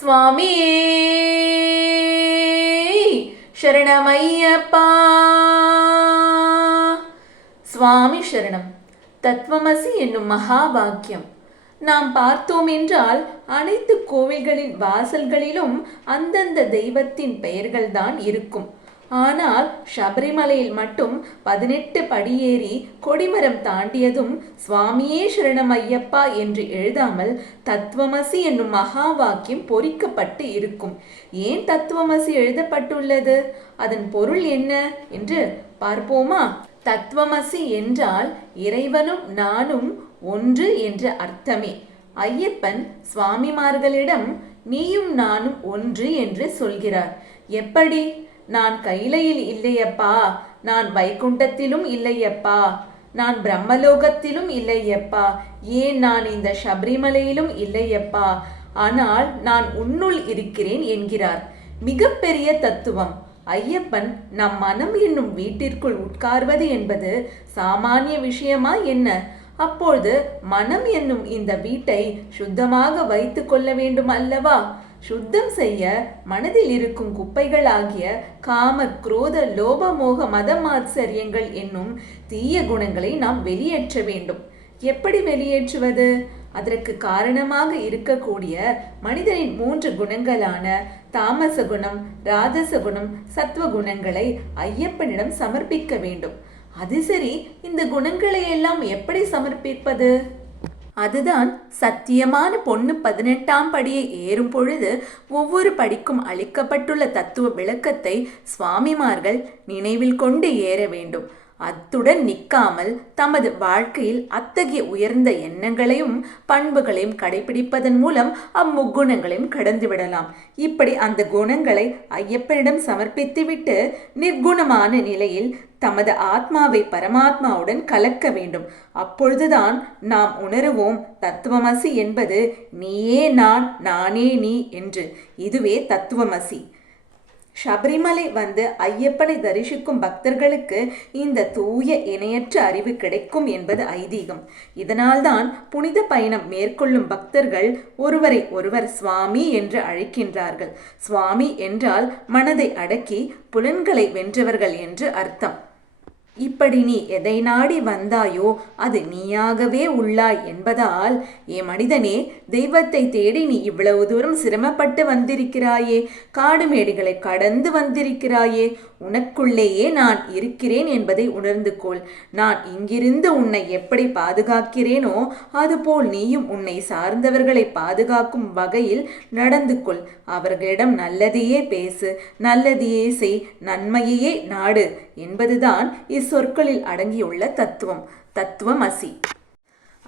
சுவாமியே சரணமையப்பா சுவாமி சரணம். தத்துவமசி என்னும் மகா வாக்கியம் நாம் பார்த்தோம் என்றால் அனைத்து கோவில்களின் வாசல்களிலும் அந்தந்த தெய்வத்தின் பெயர்கள்தான் இருக்கும். ஆனால் சபரிமலையில் மட்டும் பதினெட்டு படியேறி கொடிமரம் தாண்டியதும் சுவாமியே சரணம் ஐயப்பா என்று எழுதாமல் தத்துவமசி என்னும் மகா வாக்கியம் பொறிக்கப்பட்டு இருக்கும். ஏன் தத்துவமசி எழுதப்பட்டுள்ளது? அதன் பொருள் என்ன என்று பார்ப்போமா? தத்துவமசி என்றால் இறைவனும் நானும் ஒன்று என்ற அர்த்தமே. ஐயப்பன் சுவாமிமார்களிடம் நீயும் நானும் ஒன்று என்று சொல்கிறார். எப்படி? நான் கைலையில் இல்லையப்பா. நான் வைகுண்டத்திலும் இல்லையப்பா. நான் பிரம்மலோகத்திலும் இல்லையப்பா. ஏன் நான் இந்த சபரிமலையிலும் இல்லையப்பா? ஆனால் நான் உன்னுள் இருக்கிறேன் என்கிறார். மிகப்பெரிய தத்துவம். ஐயப்பன் நம் மனம் என்னும் வீட்டிற்குள் உட்கார்வது என்பது சாமானிய விஷயமா என்ன? அப்பொழுது மனம் என்னும் இந்த வீட்டை சுத்தமாக வைத்து கொள்ள வேண்டும் அல்லவா? சுத்தம் செய்ய மனதில் இருக்கும் குப்பைகள் ஆகிய காம குரோத லோபமோக மதமாச்சரியங்கள் என்னும் தீய குணங்களை நாம் வெளியேற்ற வேண்டும். எப்படி வெளியேற்றுவது? அதற்கு காரணமாக இருக்கக்கூடிய மனிதனின் மூன்று குணங்களான தாமச குணம் ராஜச குணம் சத்துவ குணங்களை ஐயப்பனிடம் சமர்ப்பிக்க வேண்டும். அது சரி இந்த குணங்களை எல்லாம் எப்படி சமர்ப்பிப்பது? அதுதான் சத்தியமான பொண்ணு பதினெட்டாம் படியை ஏறும் பொழுது ஒவ்வொரு படிக்கும் அளிக்கப்பட்டுள்ள தத்துவ விளக்கத்தை சுவாமிமார்கள் நினைவில் கொண்டு ஏற வேண்டும். அத்துடன் நிற்காமல் தமது வாழ்க்கையில் அத்தகைய உயர்ந்த எண்ணங்களையும் பண்புகளையும் கடைபிடிப்பதன் மூலம் அம்முக்குணங்களையும் கடந்துவிடலாம். இப்படி அந்த குணங்களை ஐயப்பனிடம் சமர்ப்பித்துவிட்டு நிர்குணமான நிலையில் தமது ஆத்மாவை பரமாத்மாவுடன் கலக்க வேண்டும். அப்பொழுதுதான் நாம் உணருவோம் தத்துவமசி என்பது நீயே நான் நானே நீ என்று. இதுவே தத்துவமசி. சபரிமலை வந்து ஐயப்பனை தரிசிக்கும் பக்தர்களுக்கு இந்த தூய இணையற்ற அறிவு கிடைக்கும் என்பது ஐதீகம். இதனால்தான் புனித பயணம் மேற்கொள்ளும் பக்தர்கள் ஒருவரை ஒருவர் சுவாமி என்று அழைக்கின்றார்கள். சுவாமி என்றால் மனதை அடக்கி புலன்களை வென்றவர்கள் என்று அர்த்தம். இப்படி நீ எதை நாடி வந்தாயோ அது நீயாகவே உள்ளாய் என்பதால் ஏ மனிதனே தெய்வத்தை தேடி நீ இவ்வளவு தூரம் சிரமப்பட்டு வந்திருக்கிறாயே காடு மேடுகளை கடந்து வந்திருக்கிறாயே உனக்குள்ளேயே நான் இருக்கிறேன் என்பதை உணர்ந்து கொள். நான் இங்கிருந்து உன்னை எப்படி பாதுகாக்கிறேனோ அதுபோல் நீயும் உன்னை சார்ந்தவர்களை பாதுகாக்கும் வகையில் நடந்து கொள். அவர்களிடம் நல்லதையே பேசு நல்லதையே செய் நன்மையையே நாடு என்பதுதான் சொற்களில் அடங்கியுள்ள தத்துவம் தத்துவமசி.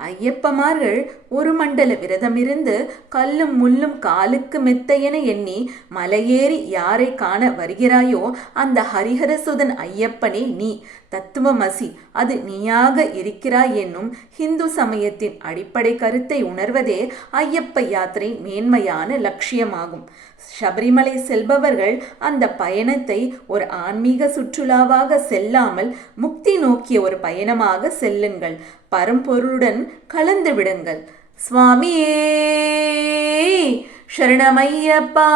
ஐயப்பமார்கள் ஒரு மண்டல விரதமிருந்து கல்லும் முள்ளும் காலுக்கு மெத்தையென எண்ணி மலையேறி யாரை காண வருகிறாயோ அந்த ஹரிஹரசுதன் ஐயப்பனே நீ. தத்துவமசி அது நீயாக இருக்கிறாய் என்னும் ஹிந்து சமயத்தின் அடிப்படை கருத்தை உணர்வதே ஐயப்ப யாத்திரை மேன்மையான லட்சியமாகும். சபரிமலை செல்பவர்கள் அந்த பயணத்தை ஒரு ஆன்மீக சுற்றுலாவாக செல்லாமல் முக்தி நோக்கிய ஒரு பயணமாக செல்லுங்கள். பரம்பொருளுடன் கலந்து விடுங்கள். சுவாமியே சரணமையப்பா.